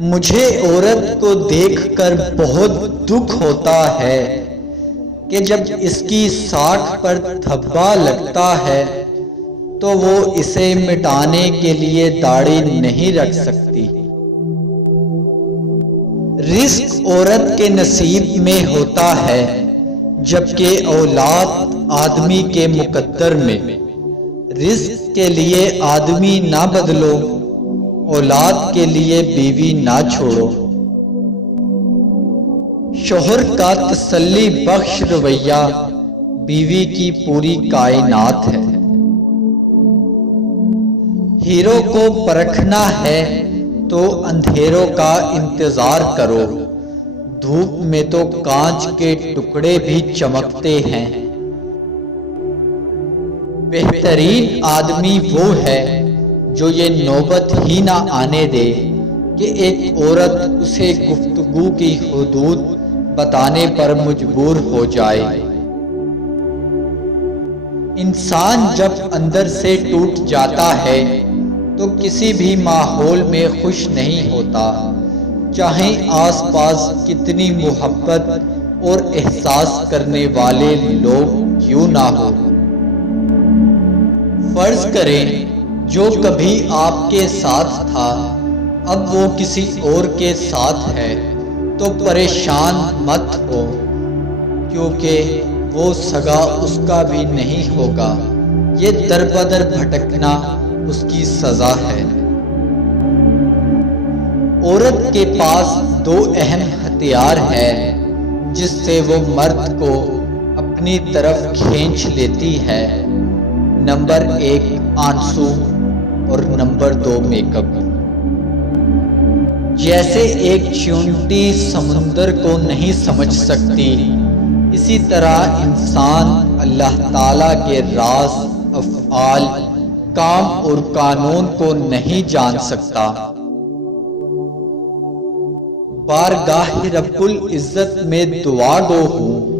مجھے عورت کو دیکھ کر بہت دکھ ہوتا ہے کہ جب اس کی ساکھ پر دھبا لگتا ہے تو وہ اسے مٹانے کے لیے داڑھی نہیں رکھ سکتی۔ رزق عورت کے نصیب میں ہوتا ہے جبکہ اولاد آدمی کے مقدر میں۔ رزق کے لیے آدمی نہ بدلو، اولاد کے لیے بیوی نہ چھوڑو۔ شوہر کا تسلی بخش رویہ بیوی کی پوری کائنات ہے۔ ہیرو کو پرکھنا ہے تو اندھیروں کا انتظار کرو، دھوپ میں تو کانچ کے ٹکڑے بھی چمکتے ہیں۔ بہترین آدمی وہ ہے جو یہ نوبت ہی نہ آنے دے کہ ایک عورت اسے گفتگو کی حدود بتانے پر مجبور ہو جائے۔ انسان جب اندر سے ٹوٹ جاتا ہے تو کسی بھی ماحول میں خوش نہیں ہوتا، چاہے آس پاس کتنی محبت اور احساس کرنے والے لوگ کیوں نہ ہو۔ فرض کریں جو کبھی آپ کے ساتھ تھا اب وہ کسی اور کے ساتھ ہے تو پریشان مت ہو، کیونکہ وہ سگا اس کا بھی نہیں ہوگا، یہ در بدر بھٹکنا اس کی سزا ہے۔ عورت کے پاس دو اہم ہتھیار ہیں جس سے وہ مرد کو اپنی طرف کھینچ لیتی ہے، نمبر 1 آنسو اور نمبر 2 میک اپ۔ جیسے ایک چیونٹی سمندر کو نہیں سمجھ سکتی، اسی طرح انسان اللہ تعالیٰ کے راز، افعال، کام اور قانون کو نہیں جان سکتا۔ بارگاہ رب العزت میں دعا گو ہوں،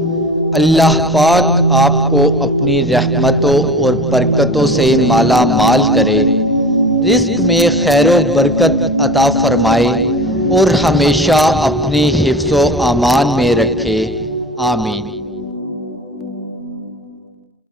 اللہ پاک آپ کو اپنی رحمتوں اور برکتوں سے مالا مال کرے، رزق میں خیر و برکت عطا فرمائے اور ہمیشہ اپنی حفظ و امان میں رکھے، آمین۔